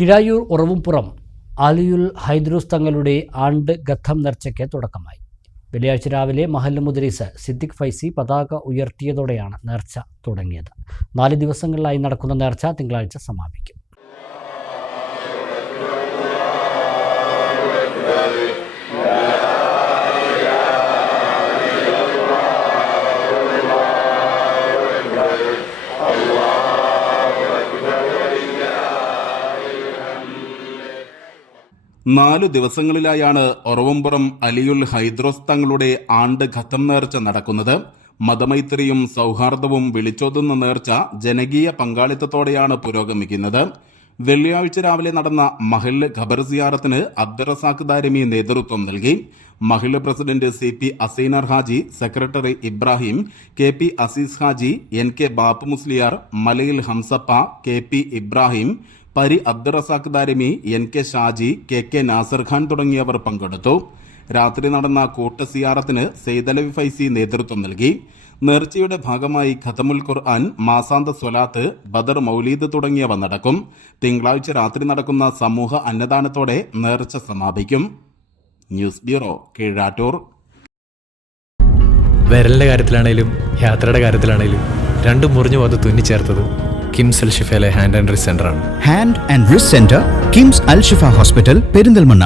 കിഴായൂർ ഉറവുംപുറം അലിയുൽ ഹൈദ്രൂസ് തങ്ങളുടെ ആണ്ട് ഖത്തം നേർച്ചയ്ക്ക് തുടക്കമായി. വെള്ളിയാഴ്ച രാവിലെ മഹല്ല് മുദ്രീസ് സിദ്ദിഖ് ഫൈസി പതാക ഉയർത്തിയതോടെയാണ് നേർച്ച തുടങ്ങിയത്. 4 ദിവസങ്ങളിലായി നടക്കുന്ന നേർച്ച തിങ്കളാഴ്ച സമാപിക്കും. നാലു ദിവസങ്ങളിലായാണ് ഉറവുംപുറം അലിയുൽ ഹൈദ്രൂസ് തങ്ങളുടെ ആണ്ട് ഖത്തം നേർച്ച നടക്കുന്നത്. മതമൈത്രിയും സൗഹാർദ്ദവും വിളിച്ചോതുന്ന നേർച്ച ജനകീയ പങ്കാളിത്തത്തോടെയാണ് പുരോഗമിക്കുന്നത്. വെള്ളിയാഴ്ച രാവിലെ നടന്ന മഹല്ല് ഖബർ സിയാറത്തിന് അബ്ദുറസാഖ് ദാരിമി നേതൃത്വം നൽകി. മഹല്ല് president CP Assainar Haji, secretary Ibrahim, KP Azeez Haji, NK Bappu Musliyar, Malayil Hamzappa, KP Ibrahim, പരി അബ്ദുറസാഖ് ദാരിമി, NK ഷാജി, KK നാസർ ഖാൻ തുടങ്ങിയവർ പങ്കെടുത്തു. രാത്രി നടന്ന കൂട്ട സിയാറത്തിന് സെയ്ദലവി ഫൈസി നേതൃത്വം നൽകി. നേർച്ചയുടെ ഭാഗമായി ഖതമുൽ ഖുർആൻ, മാസാന്ത സ്വലാത്ത്, ബദർ മൗലീദ് തുടങ്ങിയവ നടക്കും. തിങ്കളാഴ്ച രാത്രി നടക്കുന്ന സമൂഹ അന്നദാനത്തോടെ നേർച്ച സമാപിക്കും. News bureau, Keezhattoor. വിരലിന്റെ കാര്യത്തിലാണേലും യാത്രയുടെ കാര്യത്തിലാണേലും രണ്ടും മുറിഞ്ഞു പോകാതെ തുന്നിച്ചേർത്തത് കിംസ് അൽ ഷിഫയിലെ ഹാൻഡ് ആൻഡ് റിസ്റ്റ് സെന്ററാണ്. Hand and wrist centre, KIMS Al Shifa hospital, Perinthalmanna.